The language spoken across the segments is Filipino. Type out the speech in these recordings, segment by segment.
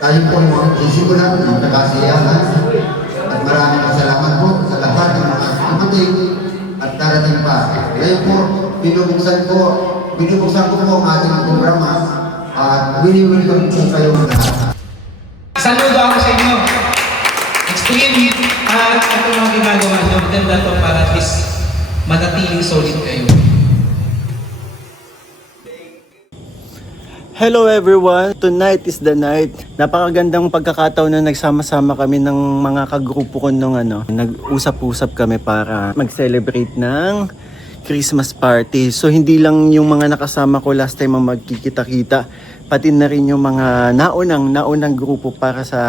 Tayo po ay sisimulan ng kasiyahan at maraming salamat po sa lahat ng mga dumating at darating pa. Ngayon po, binubuksan ko po ang ating programa at wini-welcome po kayo lahat. Saludo ako sa inyo. Extreme at ito mga ginagawa nyo. Maganda to para at least manatiling solid kayo. Hello everyone! Tonight is the night. Napakagandang pagkakataon na nagsama-sama kami ng mga kagrupo ko nung nag-usap-usap kami para mag-celebrate ng Christmas party. So hindi lang yung mga nakasama ko last time ang magkikita-kita, pati na rin yung mga naunang grupo para sa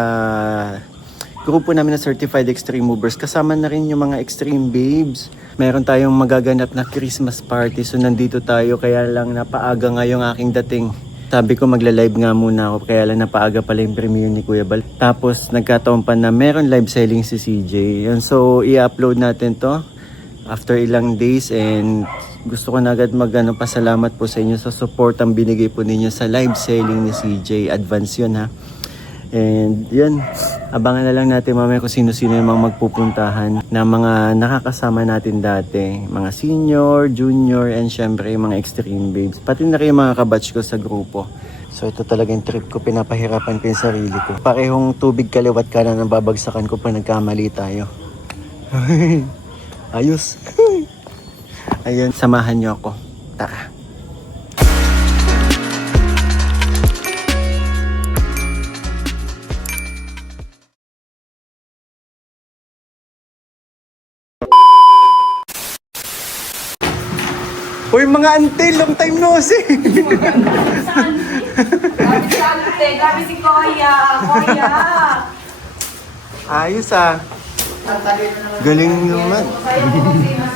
grupo namin na Certified Extreme Movers. Kasama na rin yung mga Extreme Babes. Meron tayong magaganap na Christmas party. So nandito tayo, kaya lang napaaga nga yung aking dating. Sabi ko magla-live nga muna ako, kaya lang napaaga pala yung premiere ni Kuya Bal. Tapos nagkataon pa na meron live selling si CJ. And so i-upload natin to after ilang days, and gusto ko na agad pasalamat po sa inyo sa support ang binigay po ninyo sa live selling ni CJ. Advance yun ha. And yan, abangan na lang natin mamaya kung sino-sino yung mga magpupuntahan na mga nakakasama natin dati. Mga senior, junior, and syempre yung mga extreme babes. Pati na rin yung mga kabatch ko sa grupo. So ito talaga yung trip ko, pinapahirapan ko yung sarili ko. Parehong tubig kaliwat kanan ang babagsakan ko pag nagkamali tayo. Ayos. Ayun, samahan niyo ako. Tara. Uy mga ante, long time no see. Grabe si Kuya. Kuya. Ayos ah. Galing naman.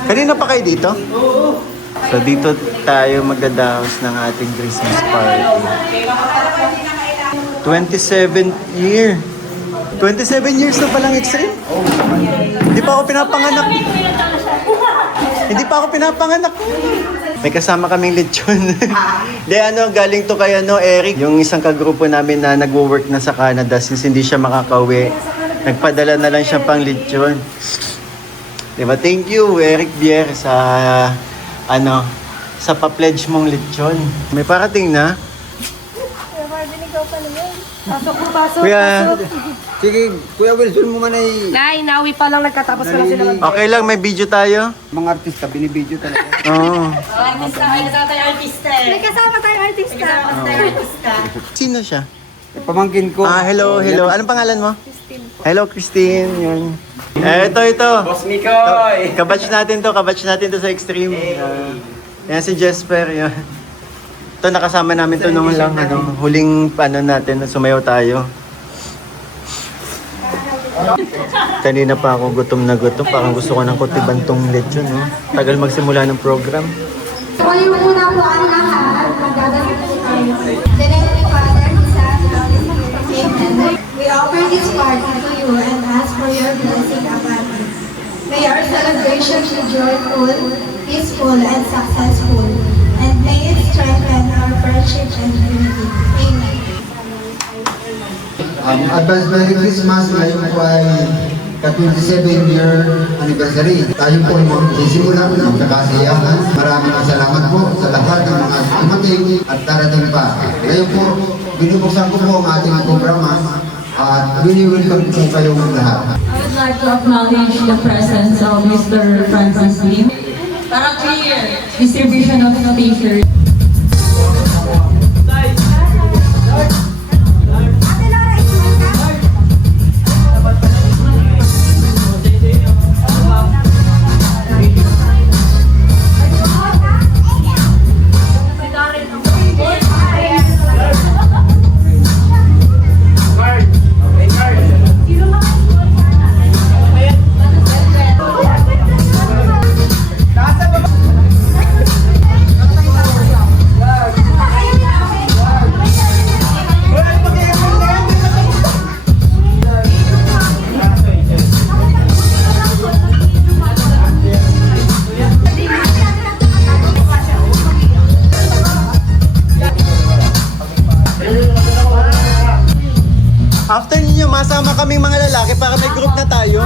Kanina pa kayo dito? Oo. So dito tayo magdadahos ng ating Christmas party. 27th year. 27 years na palang extreme? Hindi pa ako pinapanganak. Hindi pa ako pinapanganak. May kasama kaming lechon. De galing to kay Eric, yung isang kagrupo namin na nagwo-work na sa Canada since hindi siya makakauwi. Nagpadala na lang siya pang lechon. Diba? Thank you Eric Bier sa sa pa-pledge mong lechon. May parating na. Pasok mo, pasok. Kuya, Sige, Kuya Wilson mo man ay Nay, nawi pa lang nagkatapos ko lang sila. okay lang, may video tayo. mga artista, binibidyo talaga. Oo. Artista, ay kasama tayo artista. May kasama tayo artista. May kasama tayo artista. Sino siya? Pamangkin ko. Hello. Anong pangalan mo? Christine. Hello, Christine. Yan. Ito. Boss Mikoy! Kabatch natin to sa Extreme. Yan si Jesper. Yan. Ito, nakasama namin to nung lang, huling natin, sumayaw tayo. Kanina pa ako gutom na gutom. Parang gusto ko ng kutibantong lechon, no? Tagal magsimula ng program. Kunin mo muna po ang lahat. Magdadasal po tayo. The Heavenly Father, who sat down in heaven, we offer this party to you and ask for your blessing upon us. May our celebration be joyful, peaceful, and successful. And may it strengthen our friendship and unity. Amen. Advance Merry Christmas, ngayon po ay ka-27-year anniversary. Tayo po ay sisimulan ng kasiyahan. Maraming salamat po sa lahat ng mga dumating at darating pa. Ngayon po, binubuksan ko po ang ating programa at wini-welcome po kayong lahat. I would like to acknowledge the presence of Mr. Francis Lim. Para clear distribution of t-shirts. After ninyo, masama kaming mga lalaki para may group na tayo.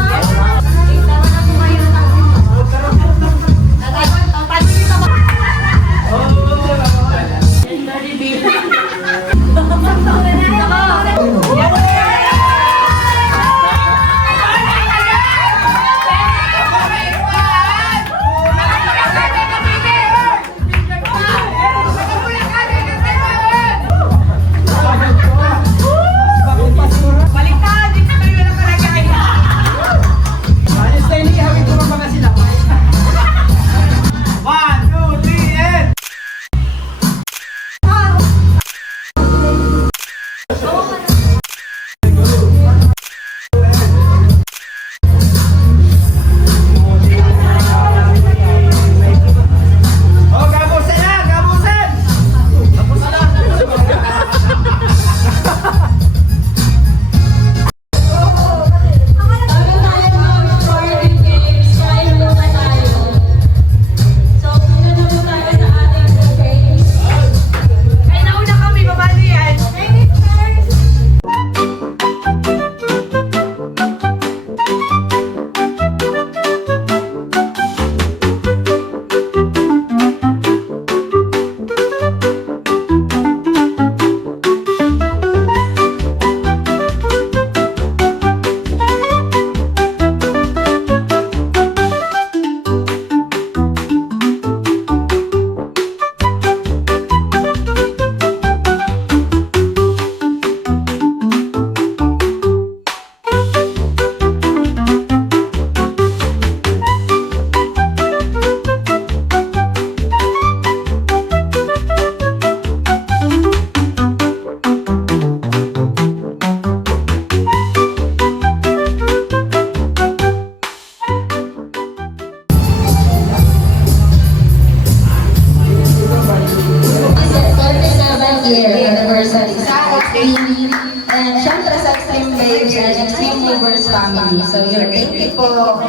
And syempre sa Extreme Babes and Extreme Movers family. So yun, thank you po.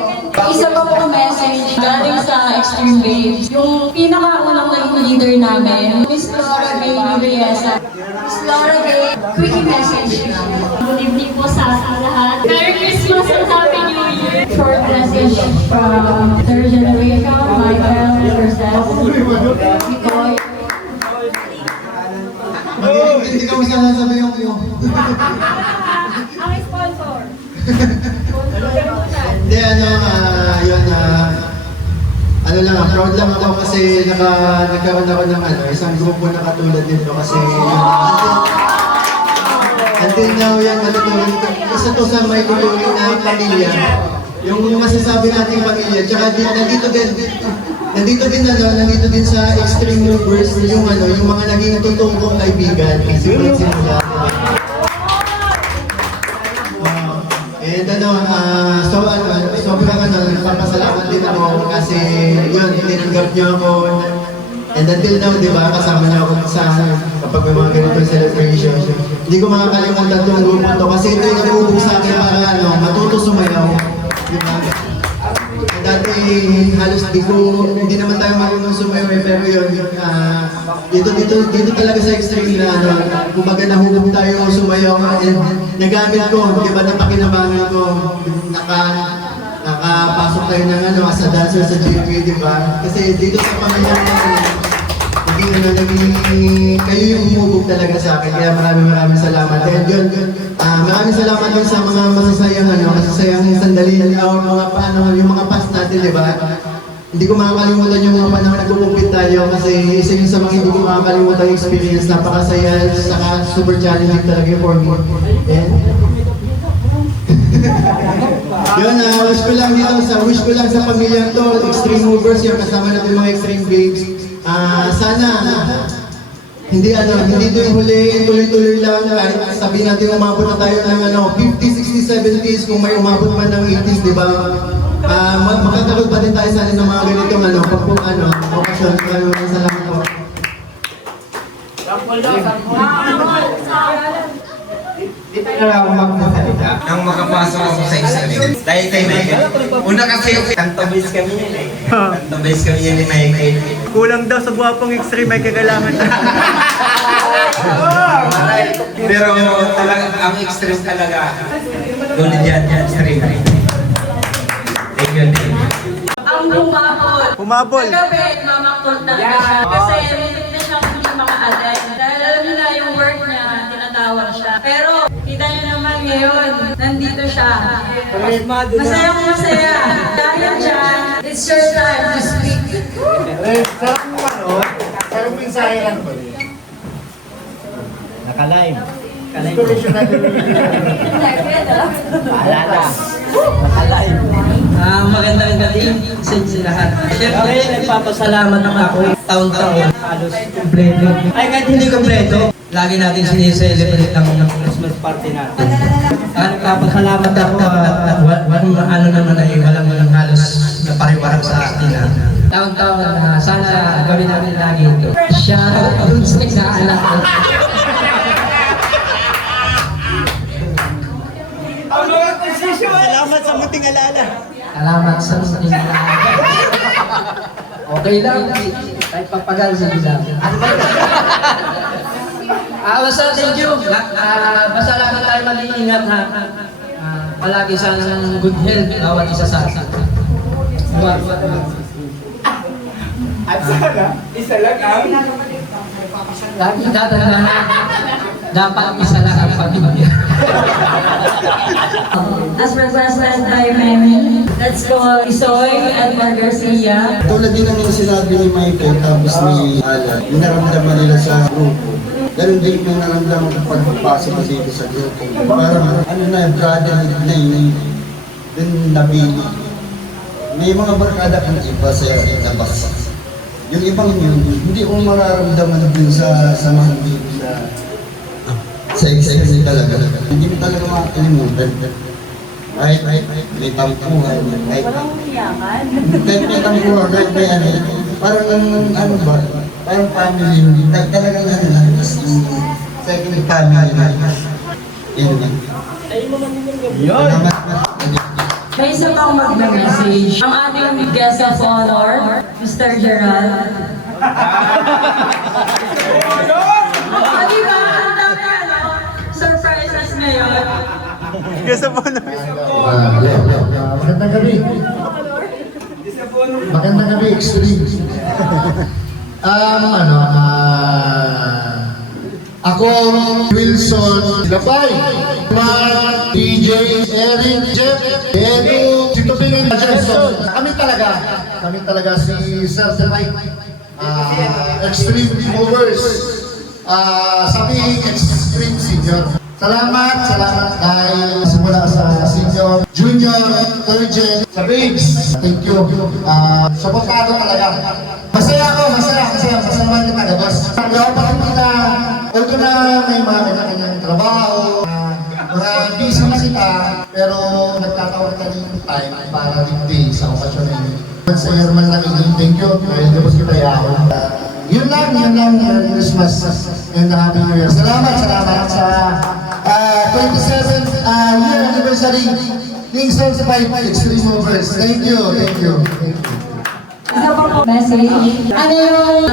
Isa pa po message galing sa Extreme Babes. Yung pinakaunang naging leader namin, Miss Laura Gay Reyesa. Miss Laura Gay, quick message namin. Good evening po sa ating lahat. Merry Christmas and Happy New Year! Short message from third generation, Michael, yourself, Nicole. Hindi ka masama sabi yung Ang sponsor. Hindi, ano lang, proud lang ako kasi nagkaroon ako ng isang grupo na katulad nito kasi until now yan, isa to sa may kulungin na pamilya. Yung masasabi nating pamilya, tsaka nandito din sa Extreme Movers yung mga naging totoong kong kaibigan. Simula. And sobrang nagpapasalamat din ako kasi yun, tinanggap niyo ako. And until now, di ba, kasama niyo ako kapag may mga ganitong celebration. Hindi ko makakalimutan itong grupo to kasi ito yung nag-uubog sa akin para matuto sumayaw. Diba? Dati halos hindi naman tayo marunong sumayaw pero yun, dito talaga sa Extreme na kumbaga nahulog tayo sumayaw and nagamit ko, di ba, napakinabangan ko, nakapasok tayo ng as a dancer sa GP, di ba? Kasi dito sa pamilya kayo yung umubog talaga sa akin, kaya maraming salamat. And yun, maraming salamat din sa mga masasayang sandali, yung mga past natin, di ba? Hindi ko makakalimutan yung mga panahon na nagkukumpit tayo kasi isa yun sa mga hindi ko makakalimutan yung experience, napakasaya, saka super challenging talaga for me. And yun, wish ko lang sa pamilya to, Extreme Movers, yung kasama natin mga Extreme Babes. Sana hindi ito yung huli, tuloy-tuloy lang, kahit sabihin natin umabot na tayo ng 50s, 60s, 70s, kung may umabot man ng 80s, di ba? Makakaroon pa din tayo sana ng mga ganitong okasyon. Maraming salamat po. Dito na lang ako magpasalita. Nang makapasok ako sa Extreme. Dahil kay Michael. Una kasi, tantabis kami yan eh. Tantabis kami yan ni Michael. Kulang daw sa guwapong Extreme, may kailangan na. Para Pero talaga, ang extreme talaga. Tulad yan, extreme. Thank you. Ang humabol. Humabol. Kagabi, mamaktol talaga siya. Kasi muntik na siyang hindi maka-attend. Dahil alam niyo na yung work niya, tinatawag siya. Pero kita niyo naman ngayon, nandito siya. Masayang masaya. Dahil dyan, it's your time to speak. Naka-live. Magandang gabi sa inyo lahat. Siyempre, nagpapasalamat ako taon-taon. Halos kumpleto. Ay, kahit hindi kumpleto, lagi natin sineselebrate ang Christmas party natin. Nagpapasalamat ako at walang halos na pariwarang sa atin. Taon-taon, sana gawin natin lagi ito. Shoutout dun sa nag-aalak ko. Salamat sa muting alala. Salamat sa muting okay lang. Kahit papagal sa bilang. Basta thank you. Basta lagi tayo mag-iingat ha. Palagi sa good health bawat isa sa atin. At sana, isa lang ang... Lagi tatandaan na dapat isa lang ang pamilya. As requested by Memi, let's go Isoy at Garcia. Tulad din ng sinabi ni Michael tapos ni Alan, yung naramdaman nila sa grupo. Ganun din yung naramdaman ko pagpapasok kasi dito sa grupo. Parang ano na, brotherhood na yun, dun nabili. May mga barkada kang iba sa labas. Yung ibang yun, hindi ko mararamdaman dun sa samahan dito sa excitement talaga. Hindi mo talaga makakalimutan. Kahit may tampuhan, kahit may tampuhan, kahit may ano, parang ano ba, parang family, talagang ano lang, second family na. Yun lang. May isa pang mag-message. Ang ating guest of honor, Mr. Gerald. Di ba? Ang dami surprises ngayon. Gusto po na. Magandang gabi. Magandang gabi, extreme. Ako, Wilson Lapay, Mark, DJ, Eric, Jeff, Edu, si Tupingin, Jason. Kami talaga si Certified Extreme Movers. Sabihin Extreme Senior. Salamat dahil simula sa senior, junior, third gen, sa babes. Thank you. Supportado talaga. Masaya naman kita, boss. Hindi ako pakita, although na may mga kanyang trabaho, mga busy na kita, pero nagtatawag ka rin yung time para weekday sa okasyon na yun. Sa Herman lang thank you. Dahil tapos kita yako. Yun lang, Merry Christmas and Happy New Year. Salamat sa 27th year anniversary ng Certified Extreme Movers. Thank you. Isa pa po message. Ano yung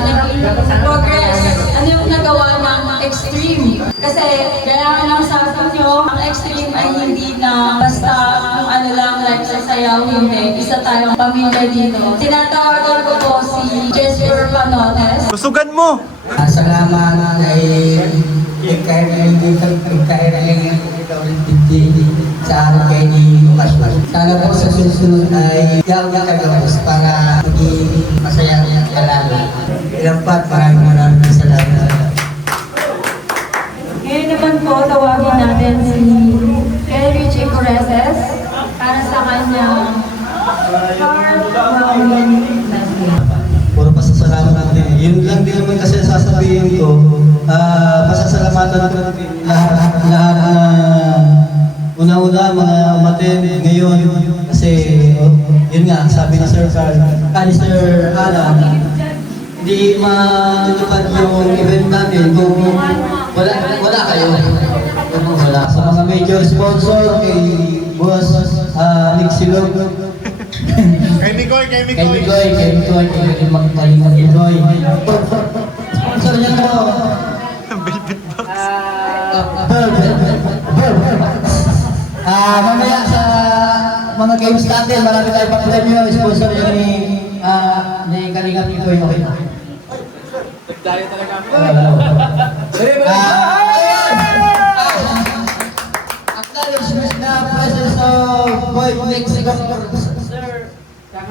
progress? Ano yung nagawa ng extreme? Kasi kailangan lang sabi nyo, ang extreme ay hindi na basta kung ano lang like sasayaw, hindi. Isa tayong pamilya dito. Tinatawagan ko po si Jesper Panotes. Kusugan mo. Salamat ay sa araw kayo ni Masmas. Sana po sa susunod ay gawin kagawin para maging masaya rin ang kalaban. Ilang pat, maraming salamat. Ngayon naman po, tawagin natin si Henry J. Coreses para sa kanyang heartwarming message. Puro pasasalamat natin. Yun lang din naman kasi sasabihin ko. Pasasalamatan natin lahat na una-una mga umaten ngayon. Kasi yun nga, sabi ni Sir Alan, hindi matutupad yung event natin kung wala kayo. Wala. Sa mga major sponsor, kay Boss Nick Silog, Kay Migoy. sponsor niya to. Mamaya sa mga games natin, marami tayong pang-premyo, sponsor yun ni Kalingap Ito yung okay. Nagdayo talaga ako. Acknowledgement na presence of Boy Mexico.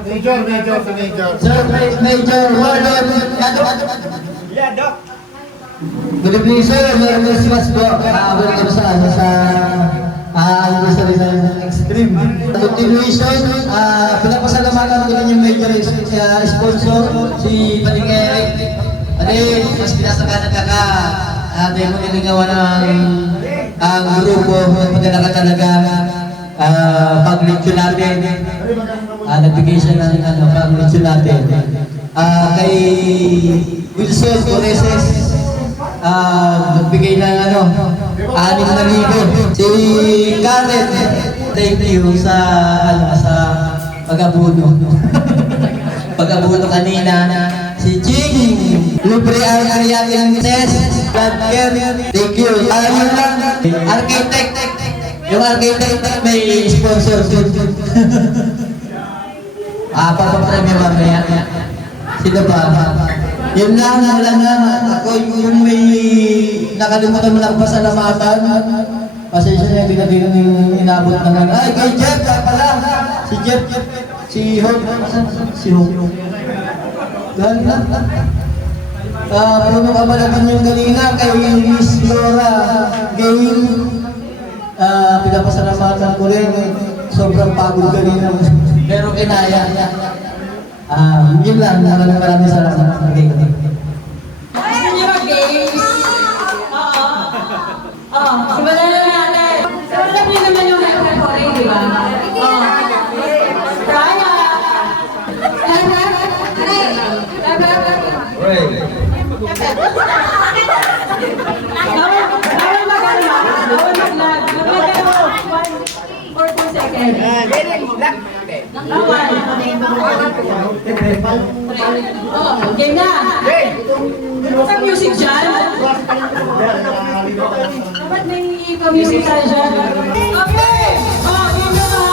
Major. Sir, Major Warden. Good evening, sir. Merry Christmas po. Welcome sa anniversary ng Extreme. Continuation, pinapasalamatan ko din yung major sponsor, si Paling Eric. Mas pinasakanan ka dahil mo nilagawa ng ang grupo, maganda ka talaga pag-lecture natin. Nagbigay siya ng pag-lecture natin. Kay Wilson Coreses, nagbigay ng 6,000. Si Karen, thank you sa pag-abuno. Pag-abuno kanina. Si Jing, libre ang ariyating test. Thank you. Yun lang. Architect. Yung architect may sponsor din. Papapremyo mamaya. Sino ba? Yun lang, wala na. Ako yung may nakalimutan mo lang pasalamatan. Pasensya niya, binagyan yung inabot na lang. Ay, kay Jeff pala. Si Jeff. Si Hope. Si Hope. Ganda. Puno ka pala din yung kanina kay Miss Laura Gail. Pinapasalamatan ko rin. Sobrang pagod kanina. Pero kinaya. Yun lang. Maraming salamat. Okay. Gusto niyo mag-games? Oo. Simulan na natin. Simulan niyo naman yung recording, di ba? Raya! Bawal mag-alag. Mag-lag ako 1 or 2 seconds. Bawal. Game na. Sa music dyan. Dapat may pa-music tayo dyan. Okay! Game na ba?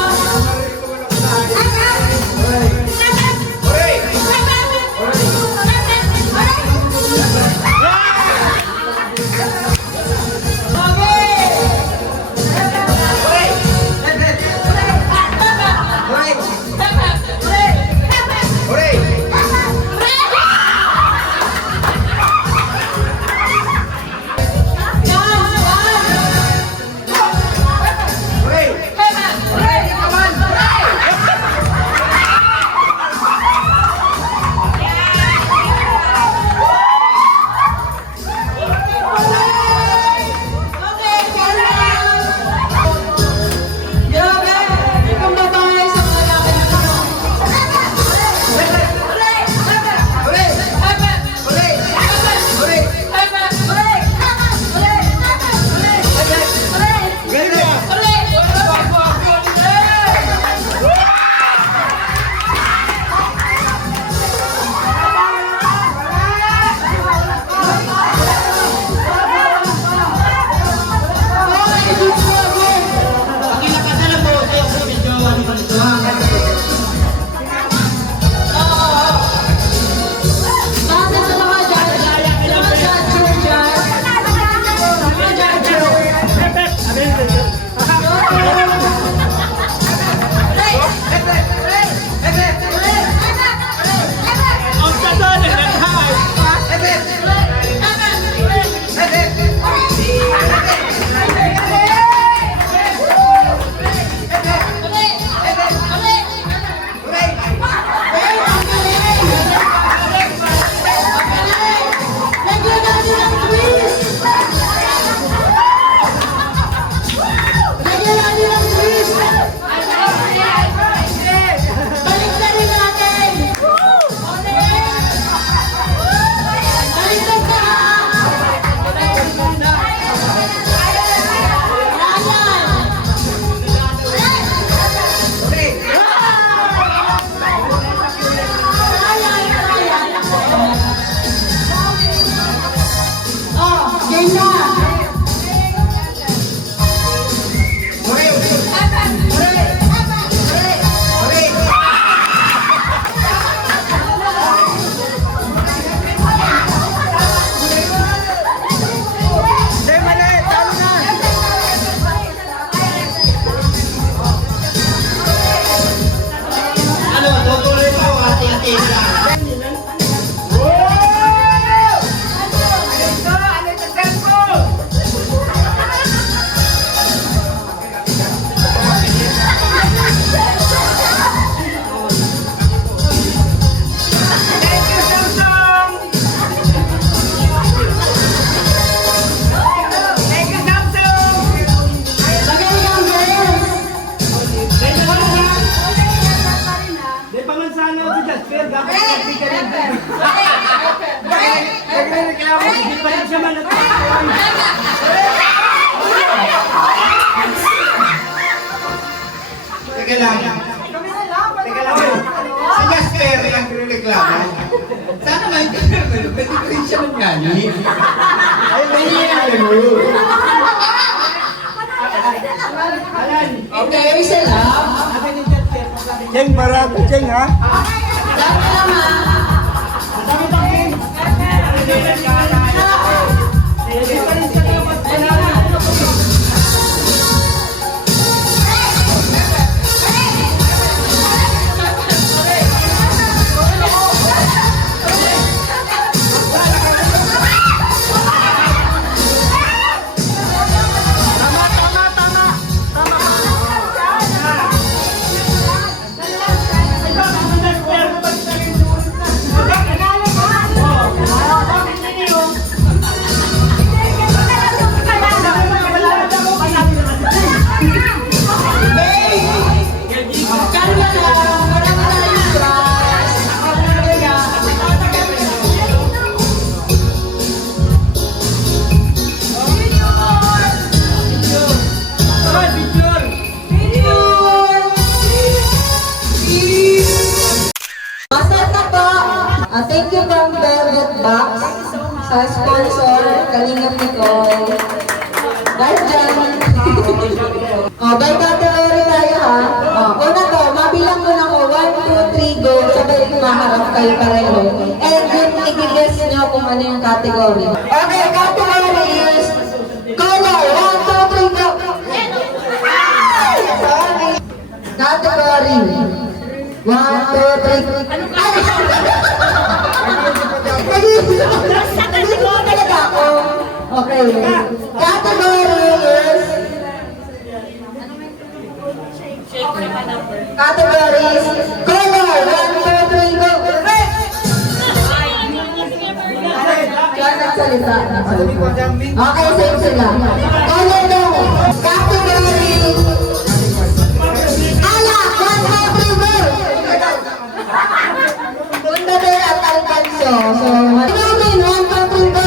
Teka lang. Teka lang. Si Jasper ang reklamo. Sana maintindihan mo yun. Pwede ko rin siya magkani. Ay, may gano'n. Okay, sila. Jeng, marami, Jeng, ha? Dami naman. Thank you from Velvet Box sa sponsor, Kalingap Nicole. Dahil dyan. By category tayo ha. Una to, mabilang ko na ko. 1, 2, 3, go. Sabay maharap kayo pareho. And yun, i-guess nyo kung ano yung category. Okay, category is color. 1, 2, 3, go. Sorry. Category. 1, 2, 3. Nag-iisip talaga ako. Okay. Category is... Category is color. 1, 2, 3, go. Kaya nagsalita. Okay, same sila. Color daw. Category is... Alak. 1, 2, 3, go. Bundader at Alcanzo. So, Inumin, 1, 2, 3, go.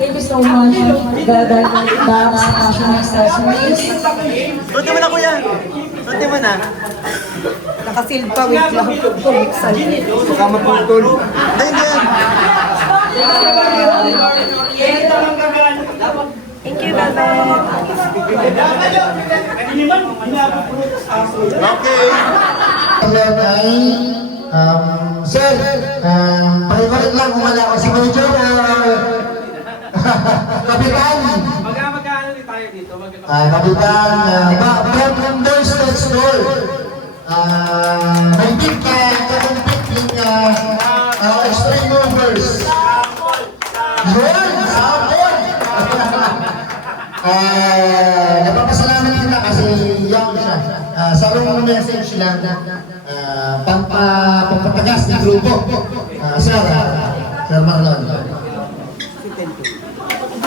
Thank you so much. Velvet Box, National Accessories. Tunti mo na, kuya. Tunti mo na. Nakasil pa, wait lang. Buksan. Baka maputol. Hindi, hindi. Thank you, Velvet. Okay. Ayan ay, sir, pakipalit lang kung wala ko si Major, Kapitan. Magkano din tayo dito? Kapitan, from doors next door. May big katumpit yung extreme movers. Yun, sapon! Napapasalamat kita kasi young siya. Sarong message lang na pampatagas ng grupo. Sir Marlon.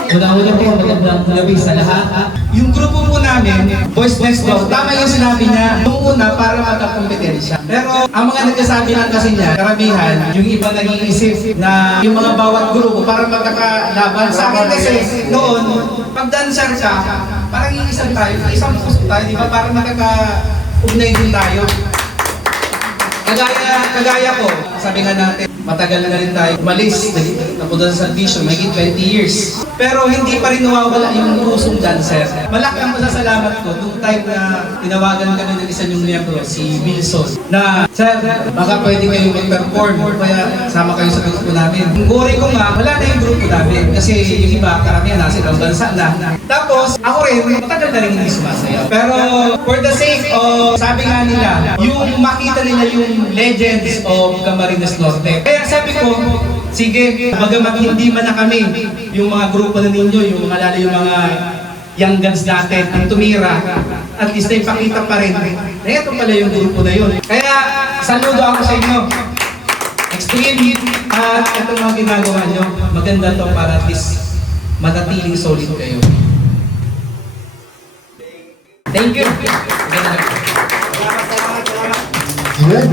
Una-una po, magandang gabi sa lahat. Yung grupo po namin, Boys Next Door, tama yung sinabi niya, noong una para magkakompetensya. Pero ang mga nagsasabi lang kasi niya, karamihan, yung iba nag-iisip na yung mga bawat grupo para magkakalaban. Sa akin kasi noon, pag dancer ka, parang iisang tayo, isang puso tayo, di ba? Para magkaka-ugnay din tayo. Kagaya ko, sabi nga natin, matagal na rin tayo umalis, napunta sa Vision, magiging 20 years. Pero hindi pa rin nawawala yung pusong dancer. Malaki ang masasalamat ko nung time na tinawagan kami ng isa yung miyembro, si Wilson, na, sir, baka pwede kayo mag-perform, kaya sama kayo sa grupo namin. Ang guri ko nga, wala na yung grupo namin, kasi yung iba, karamihan nasa ibang bansa na. Tapos, ako rin, matagal na rin hindi sumasayaw. Pero, for the sake of, sabi nga nila, yung makita nila yung legends of Camarines Norte. Kaya sabi ko, sige, bagamat hindi man na kami, yung mga grupo na ninyo, yung mga lalo yung mga young guns natin, ang tumira, at least na ipakita pa rin na ito pala yung grupo na yun. Kaya, saludo ako sa inyo. Extreme at itong mga ginagawa nyo, maganda to para at least manatiling solid kayo. Thank you. Good.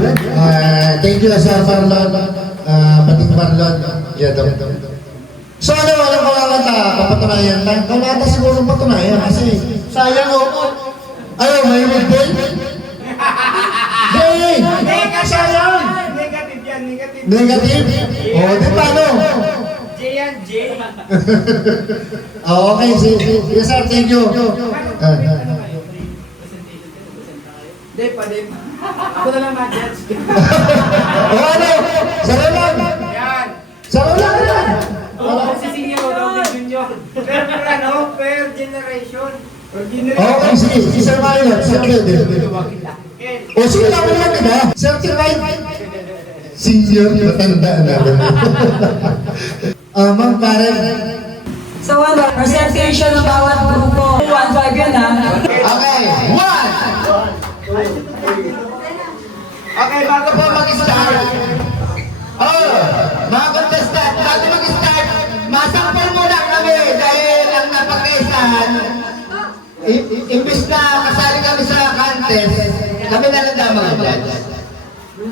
Thank you, Sir Marlon. Pati Marlon. Yeah, so ano ko lang papatunayan lang. Kung nata siguro patunayan kasi sayang o. Ayaw, may midday? Day! Sayang! Negative yan, negative. Negative? O, di paano? J yan, J. Okay, yes sir, thank you. Hindi pa, di pa. Ako na lang ma-judge. O ano? Saro lang! Yan. Saro lang yan! Oo, si senior o daw ni junior. Per ano, per generation. Per generation. Okay, sige, si Sir Mario, Sir Kevin. O sige lang naman kita, certified. Senior, matandaan namin. Ma'am Karen. So ano, presentation ng bawat grupo. 1-5 yun ha. Okay, one! Okay, bago po mag-start. Mga contestant, bago mag-start, masampal muna kami dahil ang napagkaisahan, imbis na kasali kami sa contest, kami na lang daw mga judge.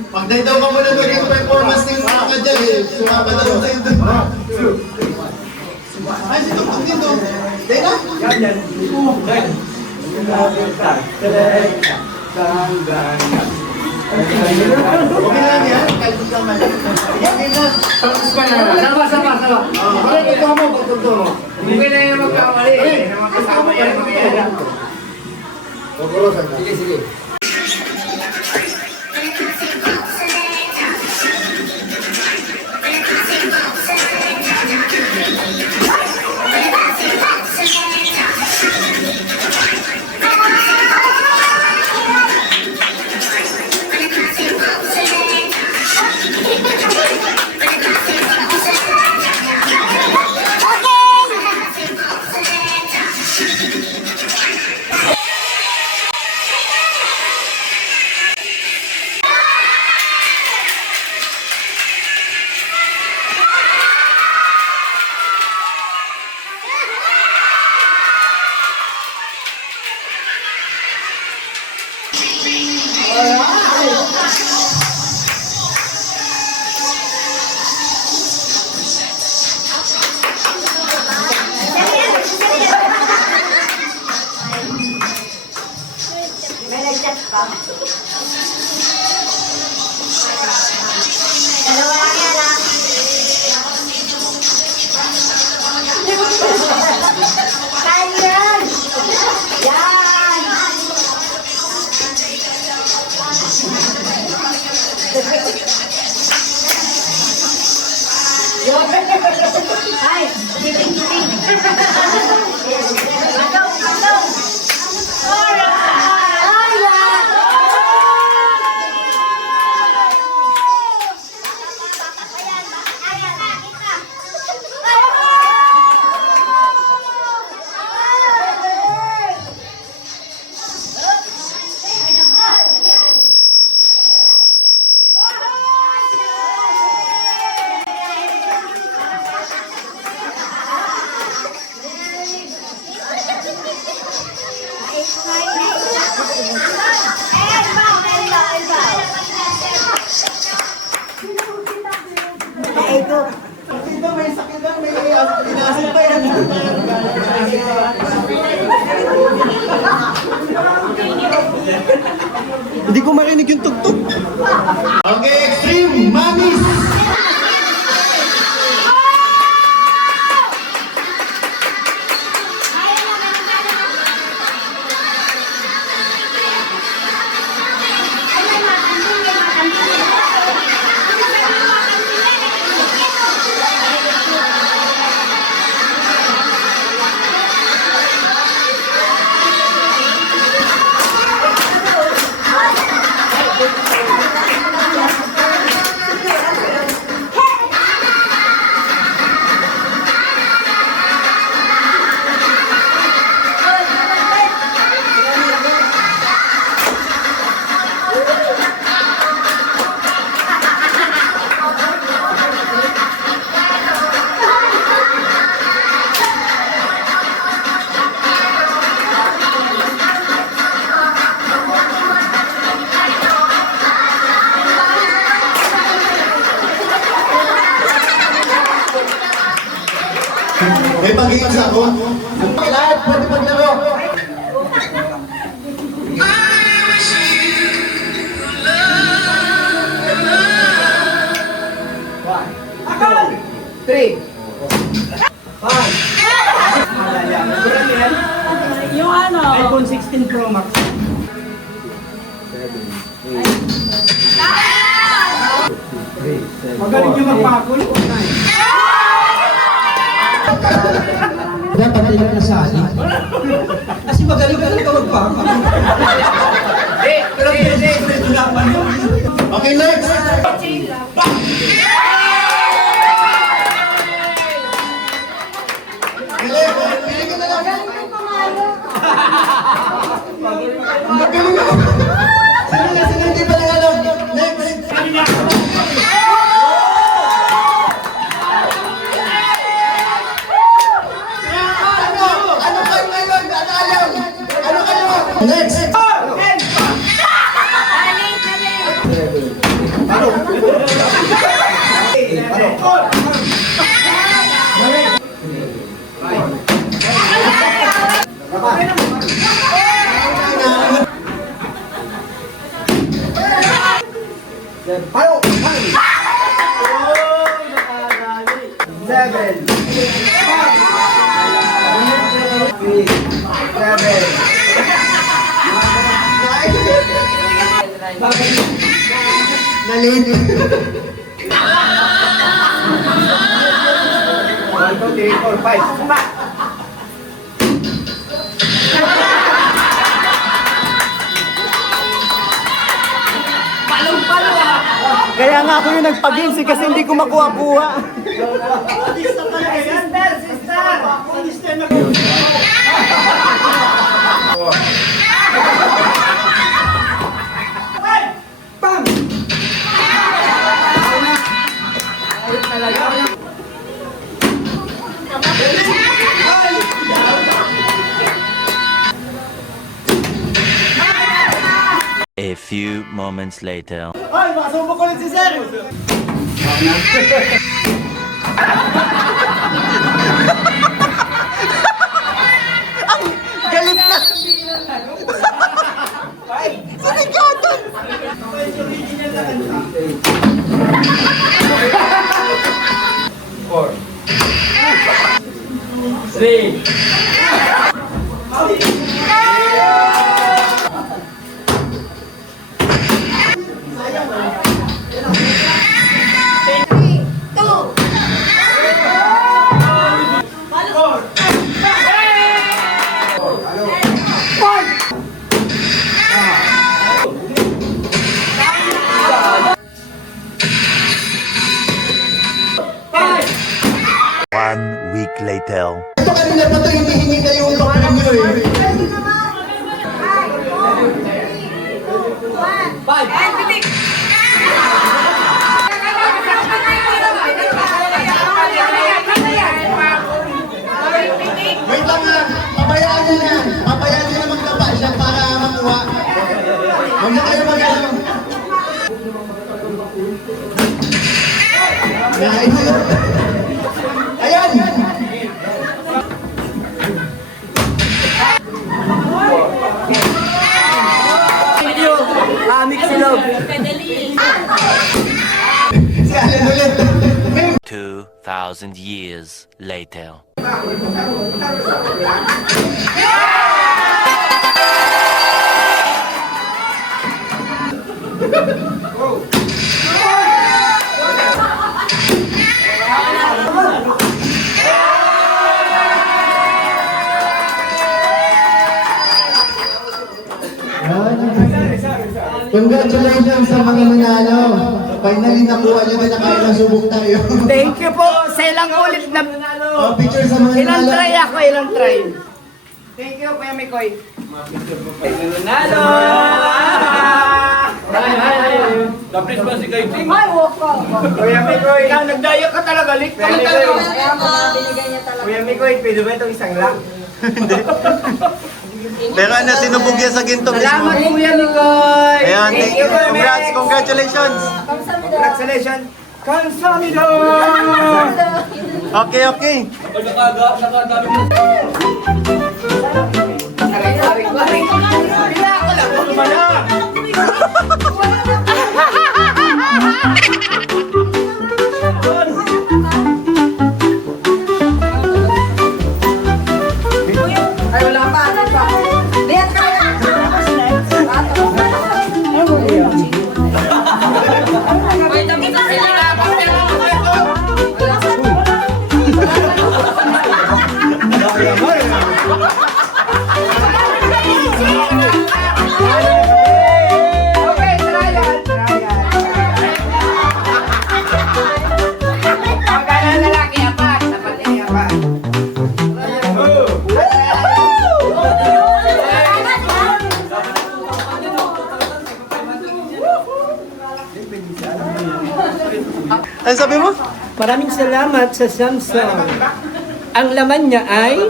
Pag daw ka muna naging performance ng mga dyan eh, sumama na lang sa'yo doon. Ay, si Tok dito. Teka? Yan. Okay lang yan, kalbog naman. Okay na. Sama. Bakit ito mo, pagpunto mo? Hindi na yung magkamali. Hindi na magkasama yan. Sige. Hindi ko marinig yung tugtog. Okay, extreme, mamis! May pag-iwas ako. Lahat, pwede paglaro. Yung ano? iPhone 16 Pro Max. Magaling yung magpakul. Dapat ilang nasali. Kasi magaling ka magpakul. Okay, next. Pili ka na lang. Magaling ako. Sino hindi pa lang alam? Next. Ano kayo ngayon? Ano alam? Ano kayo? Next. Nalit. 1, 2, 3, 4, 5. Kaya nga ako yung nagpag-games kasi hindi ko makuha-kuha. A few moments later. Ay, makasubok ko ulit si Sir! Ang galit na! Saligatan! One week later. Ito kanina pa ito hinihingi kayo yung papel nyo eh. Wait lang nga, pabayaan nyo na. Pabayaan nyo na magtapa siya para makuha. Huwag na kayo mag-ano. Ayan! Amik silog. Si Allen ulit. 2,000 years later. Congratulations sa mga nanalo. Finally nakuha nyo na kaya ng subok tayo. Thank you po sa ilang ulit na Oh, picture sa mga ilang nanalo. try ako, ilang try. Thank you, Kuya Mikoy. Nanalo! Tapos ba si Kaiting? Ay, wako. Kuya Mikoy. Ikaw, nagdayo ka talaga. Lik ka talaga. Kaya mga binigay niya talaga. Kuya Mikoy, pwede ba itong isang lang? Pero ano, tinubog yan sa ginto mismo. Salamat, Kuya Mikoy. Ayan, thank you. Congrats, congratulations. Congratulations. Kamsahamnida! Okay, okay. Ay, wala pa. Lihat ka na. Wait, tapos na sila. Okay, trial. Magkano lalaki, apat. Dapat niya, apat. Ano sabi mo? Maraming salamat sa Samsung. Ang laman niya ay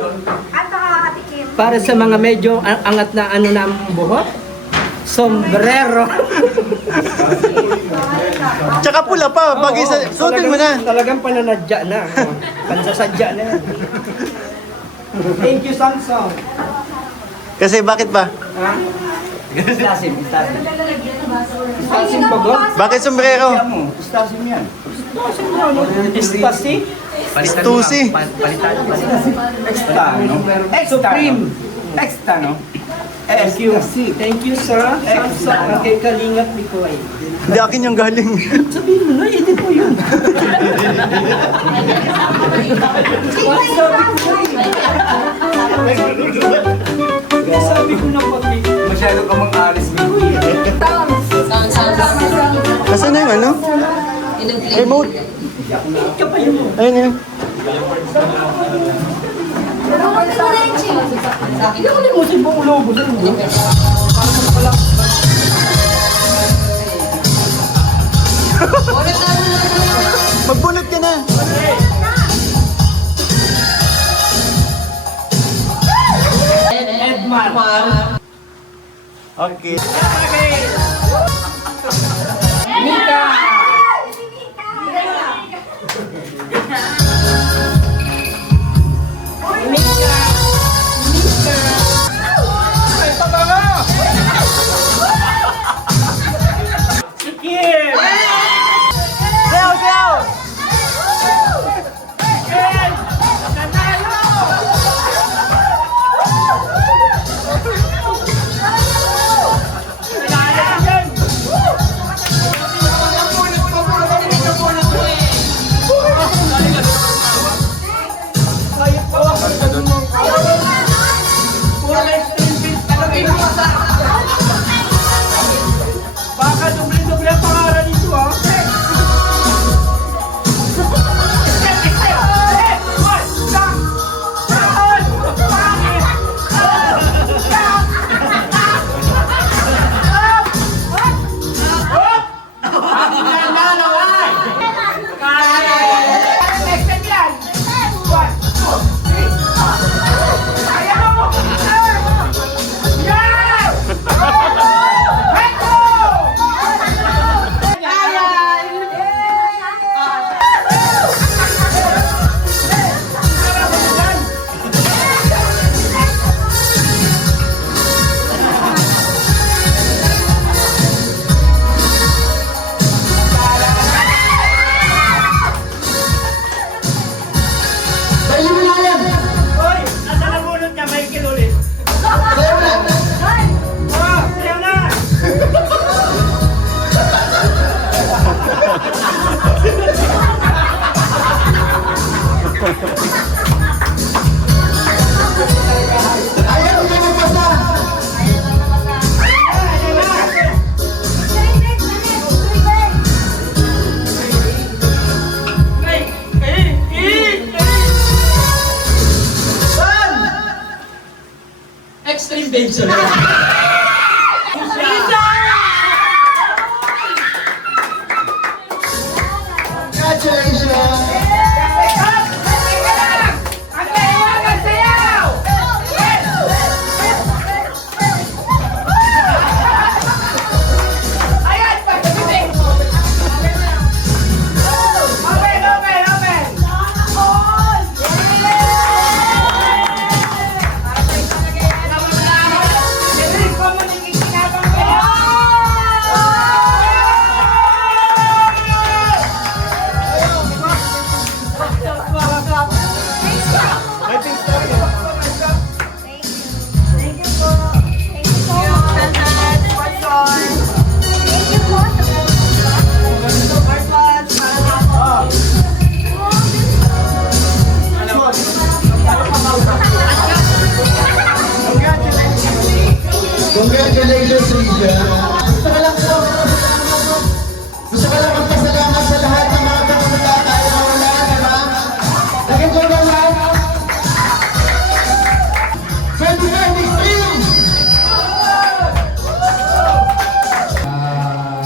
para sa mga medyo angat na ano na ang buhok. Sombrero. Tsaka pula pa, bagay sa... Suotin mo na. Talagang pananadya na. Pansasadya na. Thank you, Samsung. Kasi bakit ba? Ha? Istasim. Istasim pa ba? Bakit sombrero? Istasim yan. Istasi? Stussy. Extra, no? Supreme. Extra, no? Thank you. Thank you, sir. Samsung. Kay Kalingap Mikoy. Hindi akin yung galing. Sabihin mo na, edit mo yun. Sabi ko na pag Masyado ka mang-alis mo. Nasaan na yung ano? Remote. Ayun yun. Hindi ako limusin buong logo. Magbunot ka na. Edmar. Okay. Mika. Sikir. Sayaw, sayaw! Baka doble-doble ang pangalan nito, ha? Hoy, asa na bunot ka, Michael, ulit? Sayaw na! Sayaw na! Ayaw na magpasa! Extreme Venture. Congratulations!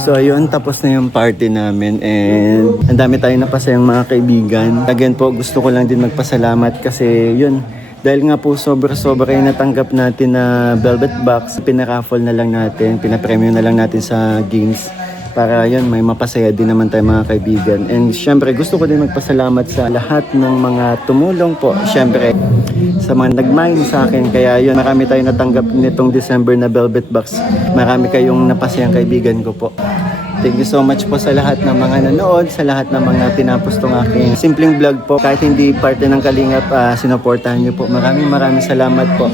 So ayun, tapos na yung party namin and ang dami tayong napasayang mga kaibigan. Again po, gusto ko lang din magpasalamat kasi yun, dahil nga po sobra-sobra yung natanggap natin na Velvet Box, pinaraffle na lang natin, pinapremyo na lang natin sa games. Para yun, may mapasaya din naman tayo mga kaibigan. And syempre, gusto ko din magpasalamat sa lahat ng mga tumulong po. Syempre, sa mga nag-mine sa akin. Kaya yun, marami tayong natanggap nitong December na Velvet Box. Marami kayong napasayang kaibigan ko po. Thank you so much po sa lahat ng mga nanood, sa lahat ng mga tinapos tong aking simpleng vlog po. Kahit hindi parte ng Kalingap, sinuportahan niyo po. Maraming salamat po.